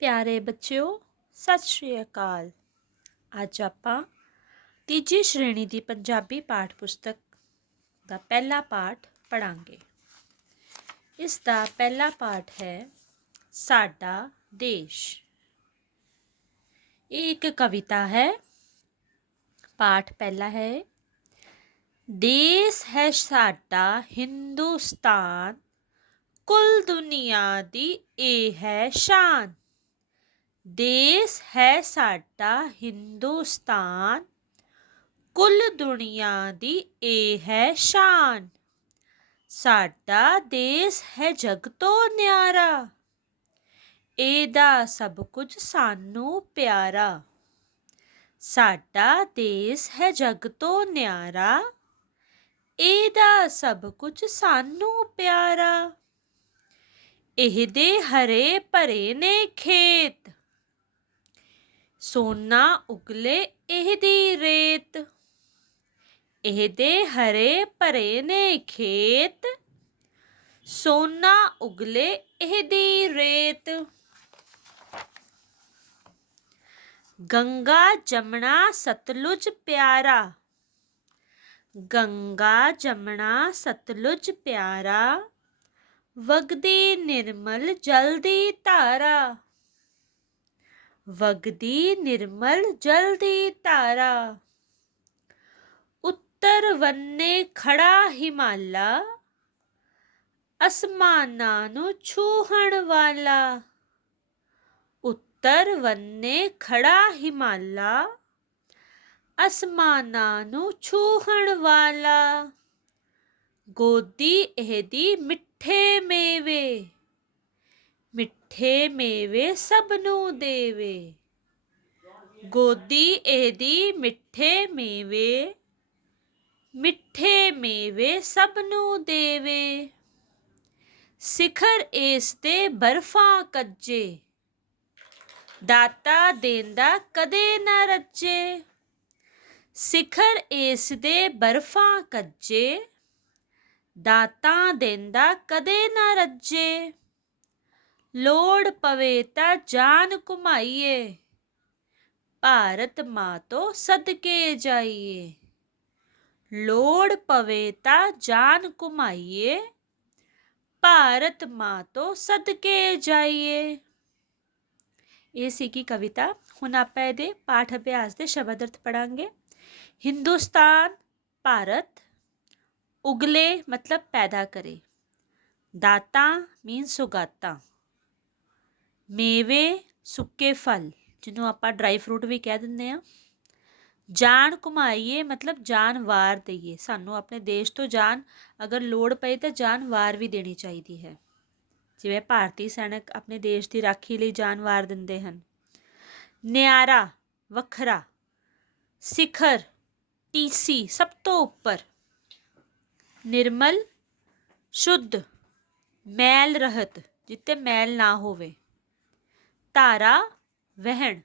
ਪਿਆਰੇ ਬੱਚਿਓ, ਸਤਿ ਸ਼੍ਰੀ ਅਕਾਲ। ਅੱਜ ਆਪਾਂ ਤੀਜੀ ਸ਼੍ਰੇਣੀ ਦੀ ਪੰਜਾਬੀ ਪਾਠ ਪੁਸਤਕ ਦਾ ਪਹਿਲਾ ਪਾਠ ਪੜਾਂਗੇ ਇਸ ਦਾ ਪਹਿਲਾ ਪਾਠ ਹੈ, ਸਾਡਾ ਦੇਸ਼। ਇਹ ਇੱਕ ਕਵਿਤਾ ਹੈ। ਪਾਠ ਪਹਿਲਾ ਹੈ, ਦੇਸ਼ ਹੈ ਸਾਡਾ ਹਿੰਦੁਸਤਾਨ, ਕੁੱਲ ਦੁਨੀਆ ਦੀ ਇਹ ਹੈ ਸ਼ਾਨ। ਦੇਸ਼ ਹੈ ਸਾਡਾ ਹਿੰਦੁਸਤਾਨ, ਕੁੱਲ ਦੁਨੀਆ ਦੀ ਇਹ ਹੈ ਸ਼ਾਨ। ਸਾਡਾ ਦੇਸ਼ ਹੈ ਜਗ ਤੋਂ ਨਿਆਰਾ। ਇਹਦਾ ਸਭ ਕੁਝ ਸਾਨੂੰ ਪਿਆਰਾ। ਸਾਡਾ ਦੇਸ਼ ਹੈ ਜਗ ਤੋਂ ਨਿਆਰਾ। ਇਹਦਾ ਸਭ ਕੁਝ ਸਾਨੂੰ ਪਿਆਰਾ। ਇਹਦੇ ਹਰੇ ਭਰੇ ਨੇ ਖੇਤ। ਸੋਨਾ ਉਗਲੇ ਇਹਦੀ ਰੇਤ। ਇਹਦੇ ਹਰੇ ਭਰੇ ਨੇ ਖੇਤ। ਸੋਨਾ ਉਗਲੇ ਇਹਦੀ ਰੇਤ। ਗੰਗਾ ਜਮਣਾ ਸਤਲੁਜ ਪਿਆਰਾ। ਗੰਗਾ ਜਮਣਾ ਸਤਲੁਜ ਪਿਆਰਾ। ਵਗਦੀ ਨਿਰਮਲ ਜਲ ਦੀ ਧਾਰਾ। ਵਗਦੀ ਨਿਰਮਲ ਜਲ ਦੀ ਧਾਰਾ। ਉੱਤਰ ਵੰਨੇ ਖੜਾ ਹਿਮਾਲਾ, ਅਸਮਾਨਾਂ ਨੂੰ ਛੂਹਣ ਵਾਲਾ। ਉੱਤਰ ਵੰਨੇ ਖੜਾ ਹਿਮਾਲਾ, ਅਸਮਾਨਾਂ ਨੂੰ ਛੂਹਣ ਵਾਲਾ। ਗੋਦੀ ਇਹਦੀ ਮਿੱਠੇ ਮੇਵੇ। ਮਿੱਠੇ ਮੇਵੇ ਸਭ ਨੂੰ ਦੇਵੇ। ਗੋਦੀ ਇਹਦੀ ਮਿੱਠੇ ਮੇਵੇ ਮਿੱਠੇ ਮੇਵੇ ਸਭ ਨੂੰ ਦੇਵੇ। ਸਿਖਰ ਇਸ ਤੇ ਬਰਫਾਂ ਕੱਜੇ, ਦਾਤਾ ਦੇਂਦਾ ਕਦੇ ਨਾ ਰੱਜੇ। ਸਿਖਰ ਇਸ ਦੇ ਬਰਫਾਂ ਕੱਜੇ, ਦਾਤਾਂ ਦੇਂਦਾ ਕਦੇ ਨਾ ਰੱਜੇ। ਲੋੜ ਪਵੇ ਤਾਂ ਜਾਨ ਕੁਮਾਈਏ ਭਾਰਤ ਮਾਂ ਤੋਂ ਸਦਕੇ ਜਾਈਏ। ਲੋੜ ਪਵੇ ਤਾਂ ਜਾਨ ਕੁਮਾਈਏ ਭਾਰਤ ਮਾਂ ਤੋਂ ਸਦਕੇ ਜਾਈਏ। ਇਹ ਸੀਗੀ ਕਵਿਤਾ। ਹੁਣ ਆਪਾਂ ਇਹਦੇ ਪਾਠ ਅਭਿਆਸ ਦੇ ਸ਼ਬਦ ਅਰਥ ਪੜਾਂਗੇ ਹਿੰਦੁਸਤਾਨ, ਭਾਰਤ, ਉਗਲੇ ਮਤਲਬ ਪੈਦਾ ਕਰੇ। ਦਾਤਾ ਮੀਨ ਸੁਗਾਤਾ। ਮੇਵੇ ਸੁੱਕੇ ਫਲ, ਜਿਹਨੂੰ ਆਪਾਂ ਡਰਾਈ ਫਰੂਟ ਵੀ ਕਹਿ ਦਿੰਦੇ ਆ ਜਾਨ ਕੁਮਾਈਏ ਮਤਲਬ ਜਾਨ ਵਾਰ ਦਈਏ। ਸਾਨੂੰ ਆਪਣੇ ਦੇਸ਼ ਤੋਂ ਜਾਨ ਅਗਰ ਲੋੜ ਪਏ ਤਾਂ ਜਾਨ ਵਾਰ ਵੀ ਦੇਣੀ ਚਾਹੀਦੀ ਹੈ। ਜਿਵੇਂ ਭਾਰਤੀ ਸੈਨਿਕ ਆਪਣੇ ਦੇਸ਼ ਦੀ ਰਾਖੀ ਲਈ ਜਾਨ ਵਾਰ ਦਿੰਦੇ ਹਨ। ਨਿਆਰਾ, ਵੱਖਰਾ, ਸਿਖਰ, ਟੀਸੀ, ਸਭ ਤੋਂ ਉੱਪਰ। ਨਿਰਮਲ, ਸ਼ੁੱਧ ਮੈਲ ਰਹਿਤ ਜਿੱਤੇ ਮੈਲ ਨਾ ਹੋਵੇ। ਧਾਰਾ ਵਹਿਣ।